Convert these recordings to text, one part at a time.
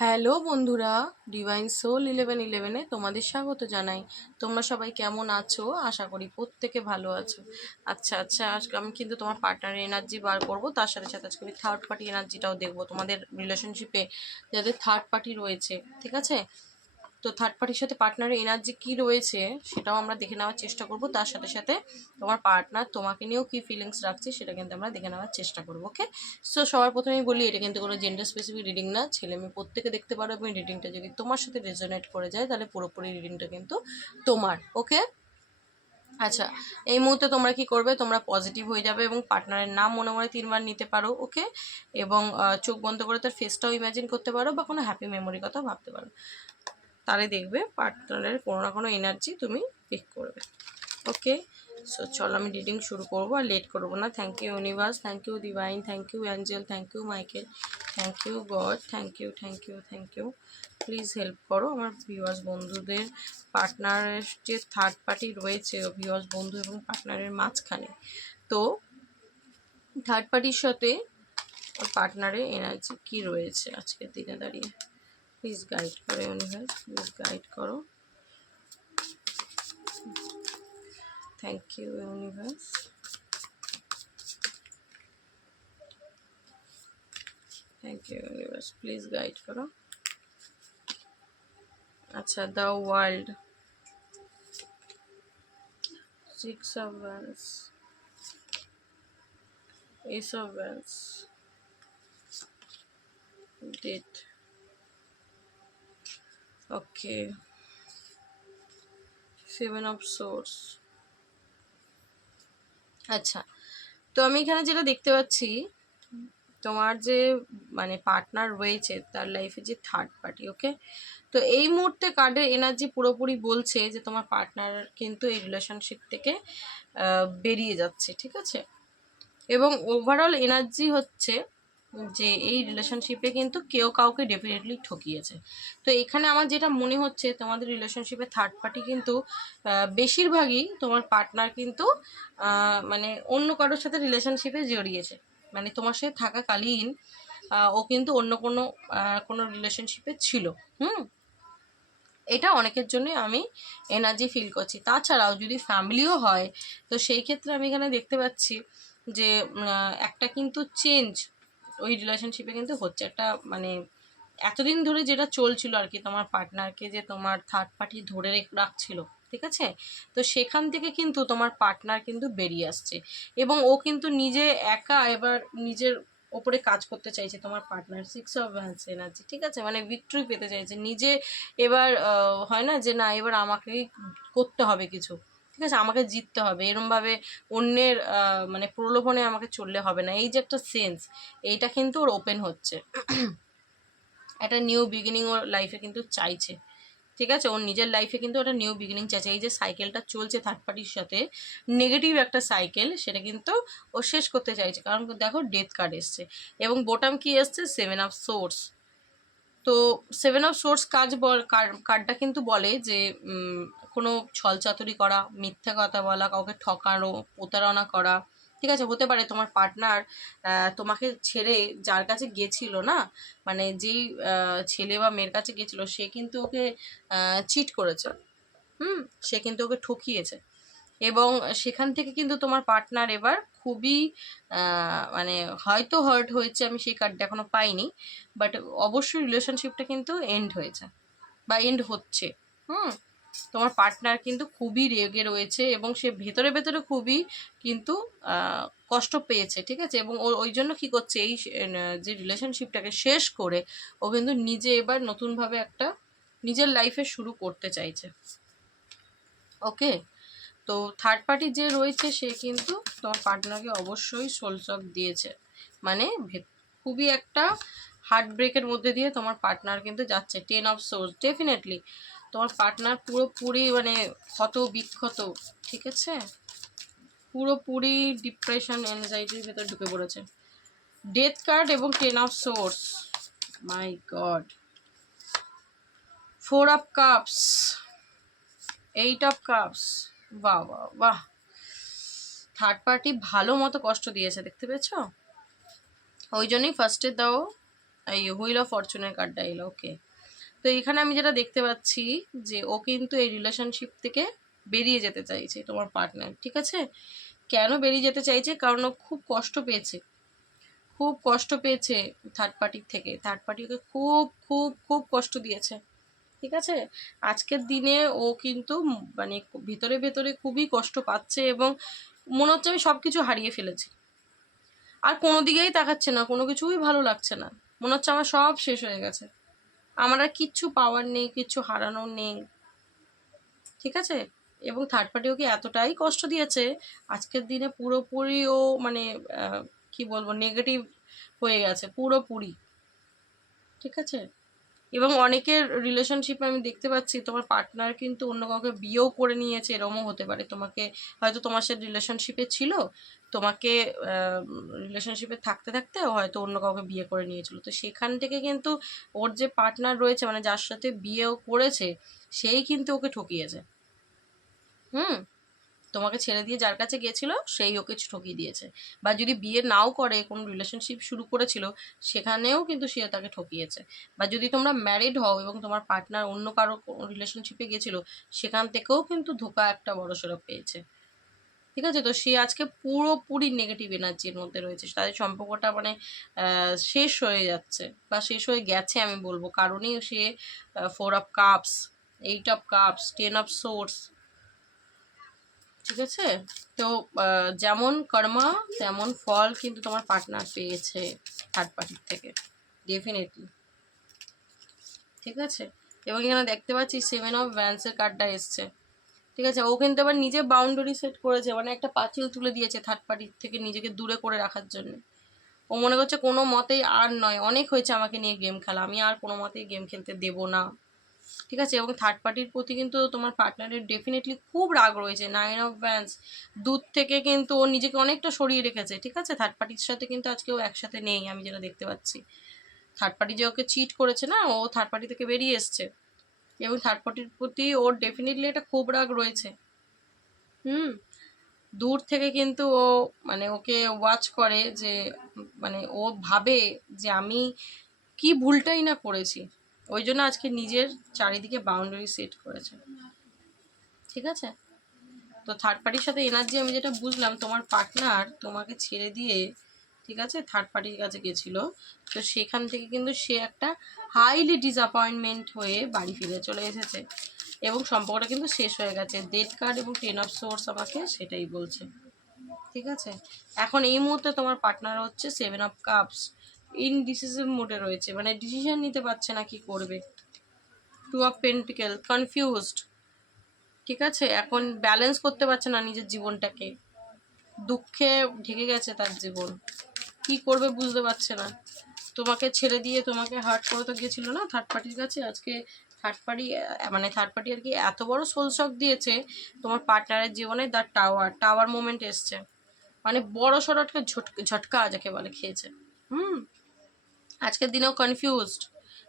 Hello বন্ধুরা divine soul eleven ইলেভেনে তোমাদের স্বাগত জানাই। তোমরা সবাই কেমন আছো? আশা করি প্রত্যেকে ভালো আছো। আচ্ছা আচ্ছা আজকে আমি কিন্তু তোমার পার্টনার এনার্জি বার করব। তার সাথে সাথে আজকে আমি থার্ড পার্টি এনার্জিটাও দেখব তোমাদের রিলেশনশিপে যাদের থার্ড পার্টি রয়েছে, ঠিক আছে? তো থার্ড পার্টির সাথে পার্টনারের এনার্জি কি রয়েছে সেটাও আমরা দেখে নেওয়ার চেষ্টা করব। তার সাথে সাথে তোমার পার্টনার তোমাকে নিয়েও কি ফিলিংস রাখছে সেটা কিন্তু আমরা দেখে নেওয়ার চেষ্টা করব ওকে সো সবার প্রথমেই বলি, এটা কিন্তু কোনো জেন্ডার স্পেসিফিক রিডিং না। ছেলে মেয়ে প্রত্যেকে দেখতে পারো এবং রিডিংটা যদি তোমার সাথে রেজোনেট করে যায়, তাহলে পুরোপুরি রিডিংটা কিন্তু তোমার ওকে আচ্ছা এই মুহূর্তে তোমরা কি করবে? তোমরা পজিটিভ হয়ে যাবে এবং পার্টনারের নাম মনে মনে তিনবার নিতে পারো ওকে এবং চোখ বন্ধ করে তার ফেসটাও ইমাজিন করতে পারো বা কোনো হ্যাপি মেমোরির কথাও ভাবতে পারো। তাহলে দেখবে, পার্টনারের কোনো না কোনো এনার্জি তুমি পিক করবে। ওকে সো চলো আমি রিডিং শুরু করব আর লেট করব না। Thank you universe thank you divine thank you angel thank you Michael thank you God thank you thank you thank you please help করো আমার ভিউয়ার্স বন্ধুদের। পার্টনারের যে থার্ড পার্টি রয়েছে ভিউয়ার্স বন্ধু এবং পার্টনারের মাঝখানে। তো থার্ড পার্টির সাথে পার্টনারের এনার্জি কি রয়েছে আজকের দিনে দাঁড়িয়ে? প্লিজ গাইড করো ইউনিভার্স প্লিজ গাইড করো। Thank you universe thank you universe please guide করো। আচ্ছা the world six of wands ace of wands death okay seven of swords আচ্ছা তো আমি এখানে যেটা দেখতে পাচ্ছি, তোমার যে মানে পার্টনার রয়েছে, তার লাইফে যে থার্ড পার্টি ওকে তো এই মুহূর্তে কার্ডের এনার্জি পুরোপুরি বলছে যে তোমার পার্টনার কিন্তু এই রিলেশনশিপ থেকে বেরিয়ে যাচ্ছে, ঠিক আছে? এবং ওভারঅল এনার্জি হচ্ছে যে এই রিলেশনশিপে কিন্তু কেউ কাউকে ডেফিনেটলি ঠকিয়েছে। তো এখানে আমার যেটা মনে হচ্ছে, তোমাদের রিলেশনশিপে থার্ড পার্টি কিন্তু বেশিরভাগই তোমার পার্টনার কিন্তু মানে অন্য কারোর সাথে রিলেশনশিপে জড়িয়েছে। মানে তোমার সাথে থাকাকালীন ও কিন্তু অন্য কোনো কোনো রিলেশনশিপে ছিল। হুম? এটা অনেকের জন্য আমি এনার্জি ফিল করছি। তাছাড়াও যদি ফ্যামিলিও হয়, তো সেই ক্ষেত্রে আমি এখানে দেখতে পাচ্ছি যে একটা কিন্তু চেঞ্জ ওই রিলেশনশিপে কিন্তু হচ্ছে একটা মানে এতদিন ধরে যেটা চলছিল আর কি তোমার পার্টনারকে যে তোমার থার্ড পার্টি ধরে রেখ- রাখছিল, ঠিক আছে? তো সেখান থেকে কিন্তু তোমার পার্টনার কিন্তু বেরিয়ে আসছে এবং ও কিন্তু নিজে একা এবার নিজের ওপরে কাজ করতে চাইছে, তোমার partner six of wands energy ঠিক আছে? মানে ভিক্টরি পেতে চাইছে। নিজে এবার হয় না যে না, এবার আমাকেই করতে হবে কিছু। ঠিক আছে, আমাকে জিততে হবে। এরমভাবে অন্যের মানে প্রলোভনে আমাকে চললে হবে না। এই যে একটা সেন্স এইটা কিন্তু ওর ওপেন হচ্ছে। একটা নিউ বিগিনিং ওর লাইফে কিন্তু চাইছে। ঠিক আছে, ওর নিজের লাইফে কিন্তু একটা নিউ বিগিনিং চাইছে। এই যে সাইকেলটা চলছে থার্ড পার্টির সাথে নেগেটিভ একটা সাইকেল সেটা কিন্তু ও শেষ করতে চাইছে। কারণ দেখো ডেথ কার্ড এসছে। এবং বোটাম কি এসছে? সেভেন অফ সোর্স তো সেভেন অফ সোর্স কাজ বল কার্ডটা কিন্তু বলে যে কোনো ছলচাতুরি করা, মিথ্যা কথা বলা, কাউকে ঠকানো, প্রতারণা করা, ঠিক আছে? হতে পারে তোমার পার্টনার তোমাকে ছেড়ে যার কাছে গেছিল না মানে যেই ছেলে বা মেয়ের কাছে গেছিল, সে কিন্তু ওকে চিট করেছে। হুম? সে কিন্তু ওকে ঠকিয়েছে। এবং সেখান থেকে কিন্তু তোমার পার্টনার এবার খুবই মানে হয়তো হার্ট হয়েছে, আমি সেই কার্ডটা এখনও পাইনি বাট অবশ্যই রিলেশনশিপটা কিন্তু এন্ড হয়েছে, বা এন্ড হচ্ছে। হুম? তোমার পার্টনার কিন্তু খুবই রেগে রয়েছে এবং সে ভেতরে ভেতরে খুবই কিন্তু কষ্ট পেয়েছে, ঠিক আছে? এবং ওই জন্য কি করছে, এই যে রিলেশনশিপটাকে শেষ করে ও কিন্তু নিজে এবার নতুনভাবে একটা নিজের লাইফে শুরু করতে চাইছে। ওকে তো থার্ড পার্টি যে রয়েছে, সে কিন্তু তোমার পার্টনারকে অবশ্যই সোলসক দিয়েছে। মানে খুবই একটা হার্ট ব্রেকের মধ্যে দিয়ে তোমার পার্টনার কিন্তু যাচ্ছে। টেন অফ সোর্স ডেফিনেটলি তোমার পার্টনার পুরোপুরি মানে ক্ষত বিক্ষত, ঠিক আছে? পুরোপুরি ডিপ্রেশন অ্যাংজাইটির ভেতর ঢুকে পড়েছে। ডেথ কার্ড এবং ten of swords my God four of cups eight of cups বাহ বাহ বাহ। থার্ড পার্টি ভালো মতো কষ্ট দিয়েছে, দেখতে পেয়েছ? ওই জন্যই ফার্স্টে দাও। এই হুইল অফ ফরচুনের কার্ডটা এলো ওকে তো এখানে আমি যেটা দেখতে পাচ্ছি যে ও কিন্তু এই রিলেশনশিপ থেকে বেরিয়ে যেতে চাইছে তোমার পার্টনার ঠিক আছে? কেন বেরিয়ে যেতে চাইছে? কারণ ও খুব কষ্ট পেয়েছে। খুব কষ্ট পেয়েছে থার্ড পার্টির থেকে। থার্ড পার্টি ওকে খুব খুব খুব কষ্ট দিয়েছে, ঠিক আছে? আজকের দিনে ও কিন্তু মানে ভিতরে, ভেতরে খুবই কষ্ট পাচ্ছে এবং মনে হচ্ছে আমি সব কিছু হারিয়ে ফেলেছি। আর কোনো দিকেই তাকাচ্ছে না, কোনো কিছুই ভালো লাগছে না। মনে হচ্ছে আমার সব শেষ হয়ে গেছে। আমার আর কিচ্ছু পাওয়ার নেই, কিচ্ছু হারানোর নেই। ঠিক আছে? এবং থার্ড পার্টি ওকে এতটাই কষ্ট দিয়েছে? আজকের দিনে পুরোপুরি ও মানে কি বলব নেগেটিভ হয়ে গেছে, পুরোপুরি। ঠিক আছে? এবং অনেকের রিলেশনশিপে আমি দেখতে পাচ্ছি, তোমার পার্টনার কিন্তু অন্য কাউকে বিয়েও করে নিয়েছে, এরমও হতে পারে। তোমাকে হয়তো তোমার সাথে রিলেশনশিপে ছিল, তোমাকে রিলেশনশিপে থাকতে থাকতে হয়তো অন্য কাউকে বিয়ে করে নিয়েছিল। তো সেখান থেকে কিন্তু ওর যে পার্টনার রয়েছে মানে যার সাথে বিয়েও করেছে, সেই কিন্তু ওকে ঠকিয়েছে। হুম? তোমাকে ছেড়ে দিয়ে যার কাছে গিয়েছিল, সেই ওকে ঠকিয়ে দিয়েছে। বা যদি বিয়ে নাও করে, কোনো রিলেশনশিপ শুরু করেছিল, সেখানেও কিন্তু সে তাকে ঠকিয়েছে। বা যদি তোমরা ম্যারিড হও এবং তোমার পার্টনার অন্য কারও রিলেশনশিপে গিয়েছিল, সেখান থেকেও কিন্তু ধোকা একটা বড় সড়ো পেয়েছে। ঠিক আছে? তো সে আজকে পুরোপুরি নেগেটিভ এনার্জির মধ্যে রয়েছে। তাদের সম্পর্কটা মানে শেষ হয়ে যাচ্ছে বা শেষ হয়ে গেছে আমি বলব। কারণেই সে four of cups eight of cups ten of swords ঠিক আছে? তো যেমন কর্মা, তেমন ফল কিন্তু তোমার পার্টনার পেয়েছে থার্ড পার্টির থেকে। ডেফিনেটলি ঠিক আছে? এবং এখানে দেখতে পাচ্ছি সেভেন অফ ভ্যান্সের কার্ডটা এসছে। ঠিক আছে? ও কিন্তু আবার নিজে বাউন্ডারি সেট করেছে মানে একটা পাঁচিল তুলে দিয়েছে থার্ড পার্টির থেকে নিজেকে দূরে করে রাখার জন্য। ও মনে করছে কোনো মতেই আর নয়। অনেক হয়েছে আমাকে নিয়ে গেম খেলা। আমি আর কোনো মতেই গেম খেলতে দেবো না। ঠিক আছে? এবং থার্ড পার্টির প্রতি কিন্তু তোমার পার্টনারের ডেফিনেটলি খুব রাগ রয়েছে। নাইন অফ ব্যান্স দূর থেকে কিন্তু ও নিজেকে অনেকটা সরিয়ে রেখেছে, ঠিক আছে? থার্ড পার্টির সাথে কিন্তু আজকে ও একসাথে নেই, আমি যেটা দেখতে পাচ্ছি। থার্ড পার্টি যে ওকে চিট করেছে না, ও থার্ড পার্টি থেকে বেরিয়ে এসছে। এবং থার্ড পার্টির প্রতি ওর ডেফিনেটলি একটা খুব রাগ রয়েছে। হুম? দূর থেকে কিন্তু ও মানে ওকে ওয়াচ করে যে মানে ও ভাবে যে আমি কি ভুলটাই না করেছি। ওই জন্য আজকে নিজের চারিদিকে বাউন্ডারি সেট করেছে। ঠিক আছে? তো থার্ড পার্টির সাথে এনার্জি আমি যেটা বুঝলাম, তোমার পার্টনার তোমাকে ছেড়ে দিয়ে, ঠিক আছে থার্ড পার্টির কাছে গেছিল। তো সেখান থেকে কিন্তু সে একটা হাইলি ডিসঅ্যাপয়েন্টমেন্ট হয়ে বাড়ি ফিরে চলে এসেছে। এবং সম্পর্কটা কিন্তু শেষ হয়ে গেছে। ডেট কার্ড এবং টেন অফ সোর্স আমাকে সেটাই বলছে। ঠিক আছে? এখন এই মুহূর্তে তোমার পার্টনার হচ্ছে সেভেন অফ কাপস ইনডিসিশন মোডে রয়েছে। মানে ডিসিশন নিতে পারছে না কি করবে। টু অফ পেন্টিকেল কনফিউজড ঠিক আছে? এখন ব্যালেন্স করতে পারছে না নিজের জীবনটাকে। দুঃখে ঢেকে গেছে তার জীবন। কি করবে বুঝতে পারছে না। তোমাকে ছেড়ে দিয়ে তোমাকে হার্ট করে তো গিয়েছিল না থার্ড পার্টির কাছে? আজকে থার্ড পার্টি মানে থার্ড পার্টি আর কি এত বড় সোল শক দিয়েছে। তোমার পার্টনারের জীবনে দ্য টাওয়ার টাওয়ার মোমেন্ট এসছে। মানে বড় সড়ো একটা ঝটকা যাকে বলে, খেয়েছে। হুম? আজকের দিনেও কনফিউজড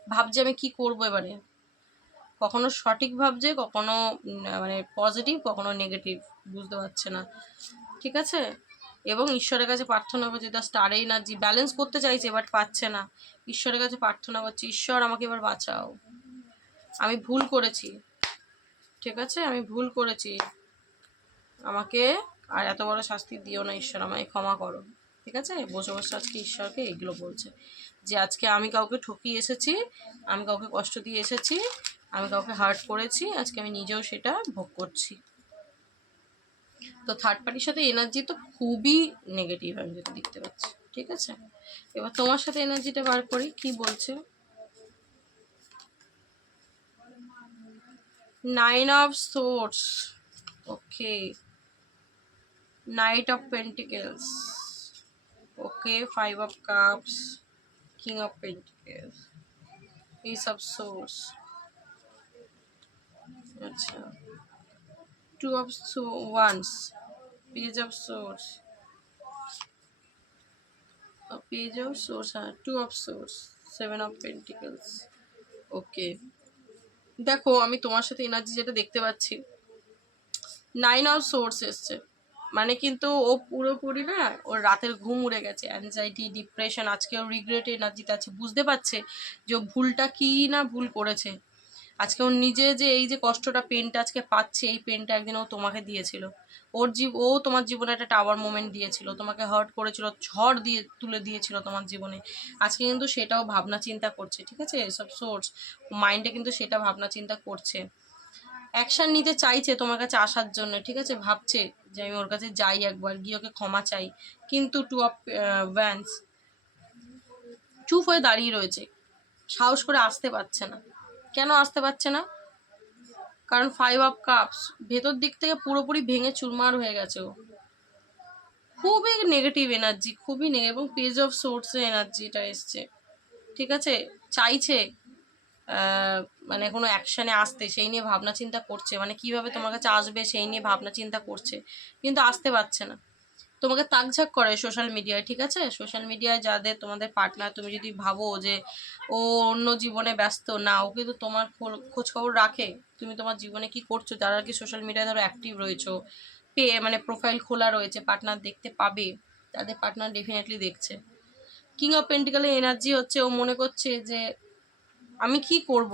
ভাবছে আমি কি করব এবারে? কখনো সঠিক ভাবছে, কখনো মানে পজিটিভ কখনো নেগেটিভ বুঝতে পারছে না। ঠিক আছে? এবং ঈশ্বরের কাছে প্রার্থনা করছে দ্য স্টার এনার্জি ব্যালেন্স করতে চাইছে বাট পাচ্ছে না। ঈশ্বরের কাছে প্রার্থনা করছে, ঈশ্বর আমাকে এবার বাঁচাও। আমি ভুল করেছি। ঠিক আছে? আমি ভুল করেছি। আমাকে আর এত বড় শাস্তি দিও না, ঈশ্বর, আমায় ক্ষমা করো। ঠিক আছে? বসে বসে আজকে ঈশ্বরকে এগুলো বলছে। যে আজকে আমি কাউকে ঠকিয়ে এসেছি, আমি কাউকে কষ্ট দিয়ে এসেছি, আমি কাউকে হার্ট করেছি, আজকে আমি নিজেও সেটা ভোগ করছি। তো থার্ড পার্টির সাথে এনার্জি তো খুবই নেগেটিভ আমি যেটা দেখতে পাচ্ছি, ঠিক আছে? এবার তোমার সাথে এনার্জিটা বার করি, কি বলছে? Nine of swords okay knight of pentacles okay five of cups king of pentacles ace of swords আচ্ছা two of wands page of swords page of swords হ্যাঁ two of swords seven of pentacles okay দেখো, আমি তোমার সাথে energy যেটা দেখতে পাচ্ছি nine of source এসছে। মানে কিন্তু ও পুরোপুরি না, ওর রাতের ঘুম উড়ে গেছে অ্যাংজাইটি ডিপ্রেশন আজকে ও রিগ্রেট এনার্জিতে আছে। বুঝতে পারছে যে ভুলটা কী না ভুল করেছে। আজকে ওর নিজে যে এই যে কষ্টটা পেনটা আজকে পাচ্ছে, এই পেনটা একদিন ও তোমাকে দিয়েছিল। ওর জীব, ও তোমার জীবনে একটা টাওয়ার মোমেন্ট দিয়েছিল, তোমাকে হার্ট করেছিল, ঝড় দিয়ে, তুলে দিয়েছিল তোমার জীবনে। আজকে কিন্তু সেটাও ভাবনা চিন্তা করছে, ঠিক আছে? এসব সোর্স মাইন্ডে কিন্তু সেটা ভাবনা চিন্তা করছে। অ্যাকশন নিতে চাইছে তোমার কাছে আসার জন্য, ঠিক আছে? ভাবছে যে আমি ওর কাছে যাই একবার, গিয়ে ওকে ক্ষমা চাই। কিন্তু টু অফ ভ্যান্স চুপ হয়ে দাঁড়িয়ে রয়েছে। সাহস করে আসতে পারছে না। কেন আসতে পারছে না? কারণ ফাইভ অফ কাপস ভেতর দিক থেকে পুরোপুরি ভেঙে চুরমার হয়ে গেছে ও। খুবই নেগেটিভ এনার্জি খুবই নেই এবং পেজ অফ সোর্সের এনার্জিটা এসছে। ঠিক আছে? চাইছে মানে কোনো অ্যাকশানে আসতে, সেই নিয়ে ভাবনা চিন্তা করছে। মানে কীভাবে তোমার কাছে আসবে, সেই নিয়ে ভাবনা চিন্তা করছে। কিন্তু আসতে পারছে না। তোমাকে তাকঝাক করে সোশ্যাল মিডিয়ায় ঠিক আছে? সোশ্যাল মিডিয়ায় যাদের তোমাদের পার্টনার তুমি যদি ভাবো যে ও অন্য জীবনে ব্যস্ত, না, ও কিন্তু তোমার খোল- খোঁজ রাখে। তুমি তোমার জীবনে কি করছ? যারা কি সোশ্যাল মিডিয়ায় ধরো অ্যাক্টিভ রয়েছো, পে মানে প্রোফাইল খোলা রয়েছে পার্টনার দেখতে পাবে, তাদের পার্টনার ডেফিনেটলি দেখছে। কিং অফ পেন্টিকালের এনার্জি হচ্ছে, ও মনে করছে যে আমি কি করব?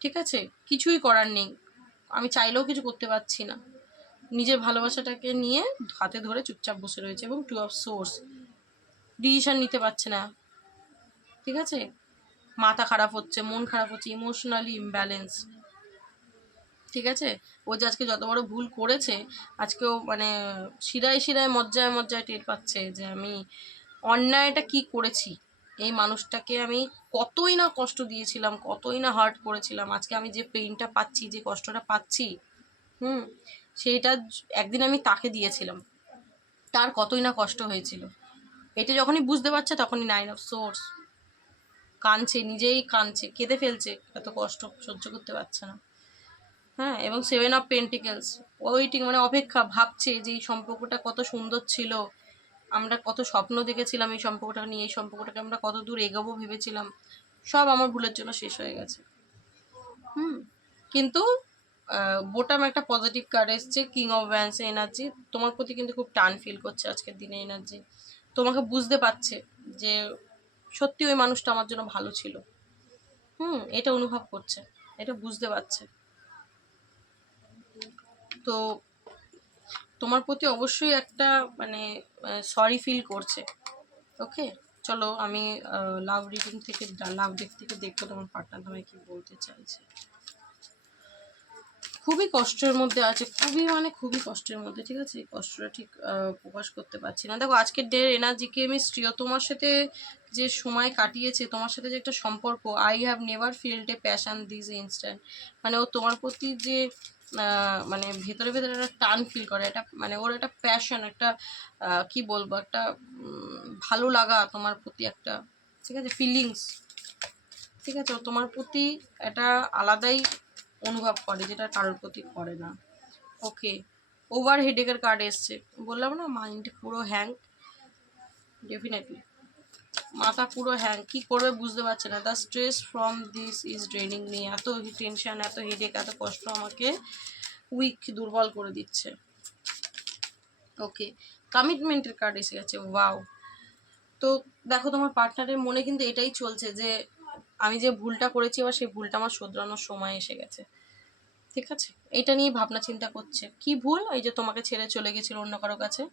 ঠিক আছে? কিছুই করার নেই। আমি চাইলেও কিছু করতে পারছি না। নিজের ভালোবাসাটাকে নিয়ে হাতে ধরে চুপচাপ বসে রয়েছে এবং টু অফ সোর্স ডিসিশন নিতে পারছে না। ঠিক আছে? মাথা খারাপ হচ্ছে, মন খারাপ হচ্ছে ইমোশনালি ইমব্যালেন্স ঠিক আছে? ও যে আজকে যত বড় ভুল করেছে আজকেও মানে শিরায় শিরায় মজ্জায় মজ্জায় টের পাচ্ছে যে আমি অন্যায়টা কি করেছি? এই মানুষটাকে আমি কতই না কষ্ট দিয়েছিলাম, কতই না হার্ট করেছিলাম। আজকে আমি যে পেইনটা পাচ্ছি, যে কষ্টটা পাচ্ছি, হুম, সেইটা একদিন আমি তাকে দিয়েছিলাম। তার কতই না কষ্ট হয়েছিল। এটা যখনই বুঝতে পারছে, তখনই নাইন অফ সোর্স কাঁদছে, নিজেই কাঁদছে, কেঁদে ফেলছে, এত কষ্ট সহ্য করতে পারছে না। হ্যাঁ এবং সেভেন অফ পেন্টিকেলস ওয়েটিং মানে অপেক্ষা, ভাবছে যে এই সম্পর্কটা কত সুন্দর ছিল। আমরা কত স্বপ্ন দেখেছিলাম এই সম্পর্কটা নিয়ে, এই সম্পর্কটাকে আমরা কত দূর এগোবো ভেবেছিলাম, সব আমার ভুলের জন্য শেষ হয়ে গেছে। হুম, কিন্তু বোটাম একটা পজিটিভ কার্ড এসছে কিং অফ ভ্যান্স এনার্জি। তোমার প্রতি কিন্তু খুব টান ফিল করছে আজকের দিনে এনার্জি। তোমাকে বুঝতে পারছে যে সত্যি ওই মানুষটা আমার জন্য ভালো ছিল। হুম, এটা অনুভব করছে, এটা বুঝতে পারছে। তো তোমার প্রতি অবশ্যই একটা মানে সরি ফিল করছে। ওকে চলো আমি লাভ রিডিং থেকে লাভ দিক থেকে দেখব তোমার পার্টনার তোমায় কি বলতে চাইছে। খুবই কষ্টের মধ্যে আছে, খুবই মানে খুবই কষ্টের মধ্যে, ঠিক আছে? কষ্টটা ঠিক প্রকাশ করতে পারছি না। দেখো, আজকের ডে এনার্জি কেমিস্ট্রিও তোমার সাথে যে সময় কাটিয়েছে, তোমার সাথে যে একটা সম্পর্ক I have never felt a passion this instant মানে ও তোমার প্রতি যে মানে ভেতরে ভেতরে একটা টান ফিল করে। এটা মানে ওর একটা প্যাশন একটা কি বলব, একটা ভালো লাগা তোমার প্রতি একটা, ঠিক আছে ফিলিংস ঠিক আছে তোমার প্রতি একটা আলাদাই অনুভব করে যেটা কারোর প্রতি করে না। ওকে ওভার হেডেকের কার্ড এসছে। বললাম না মাইন্ড পুরো হ্যাং ডেফিনেটলি মাথা পুরো হ্যাং কি করবে বুঝতে পারছে না। The stress from this is draining me এত টেনশন এত হেডেক এত কষ্ট আমাকে উইক দুর্বল করে দিচ্ছে। ওকে কমিটমেন্টের কার্ড এসে গেছে। ওয়াও তো দেখো, তোমার পার্টনারের মনে কিন্তু এটাই চলছে যে, আমি যে ভুলটা করেছি, এবার সেই ভুলটা আমার শোধরানোর সময় এসে গেছে। ঠিক আছে? এটা নিয়ে ভাবনা চিন্তা করছে। কি ভুল? এই যে তোমাকে ছেড়ে চলে গেছিল অন্য কারও কাছে।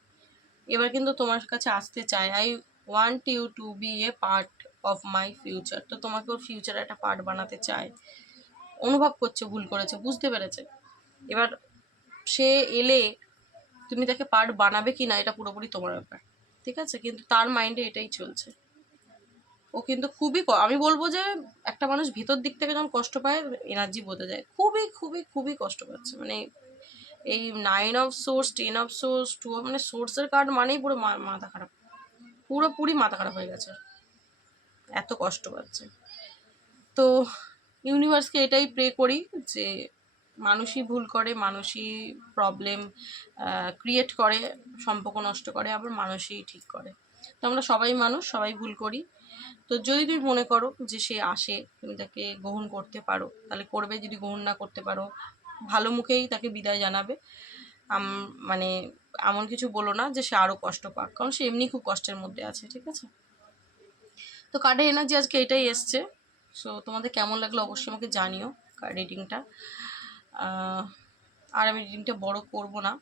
এবার কিন্তু তোমার কাছে আসতে চায়। I want you to be a part of my future. তো তোমাকে ওর ফিউচারে একটা পার্ট বানাতে চায়। অনুভব করছে, ভুল করেছে, বুঝতে পেরেছে। এবার সে এলে তুমি তাকে পার্ট বানাবে কি না, এটা পুরোপুরি তোমার ব্যাপার। ঠিক আছে? কিন্তু তার মাইন্ডে এটাই চলছে। ও কিন্তু খুবই আমি বলব যে একটা মানুষ ভিতর দিক থেকে যখন কষ্ট পায়, এনার্জি বোঝা যায়। খুবই খুবই খুবই কষ্ট পাচ্ছে। মানে এই nine of swords ten of swords two of মানে সোর্সের কার্ড মানেই পুরো মাথা খারাপ। পুরোপুরি মাথা খারাপ হয়ে গেছে। এত কষ্ট পাচ্ছে। তো ইউনিভার্সকে এটাই প্রে করি যে মানুষই ভুল করে, মানুষই প্রবলেম ক্রিয়েট করে, সম্পর্ক নষ্ট করে, আবার মানুষই ঠিক করে। তো আমরা সবাই মানুষ, সবাই ভুল করি। তো যদি তুমি মনে করো যে সে আসে, তুমি তাকে গ্রহণ করতে পারো, তাহলে করবে। যদি গ্রহণ না করতে পারো, ভালো মুখেই তাকে বিদায় জানাবে। মানে এমন কিছু বলো না যে সে আরও কষ্ট পাক, কারণ সে এমনি খুব কষ্টের মধ্যে আছে, ঠিক আছে? তো কার্ডের এনার্জি আজকে এটাই এসছে। সো তোমাদের কেমন লাগল অবশ্যই আমাকে জানিও কার্ড রিডিংটা আর আমি রিডিংটা বড় করব না।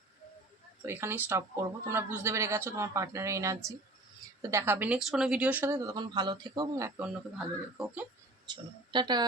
তো এখানেই স্টপ করব। তোমরা বুঝতে পেরে গেছো তোমার পার্টনারের এনার্জি তো দেখাবে নেক্সট কোনো ভিডিওর সাথে। ততক্ষণ ভালো থেকো এবং একে অন্যকে ভালো রেখো ওকে চলো, টাটা!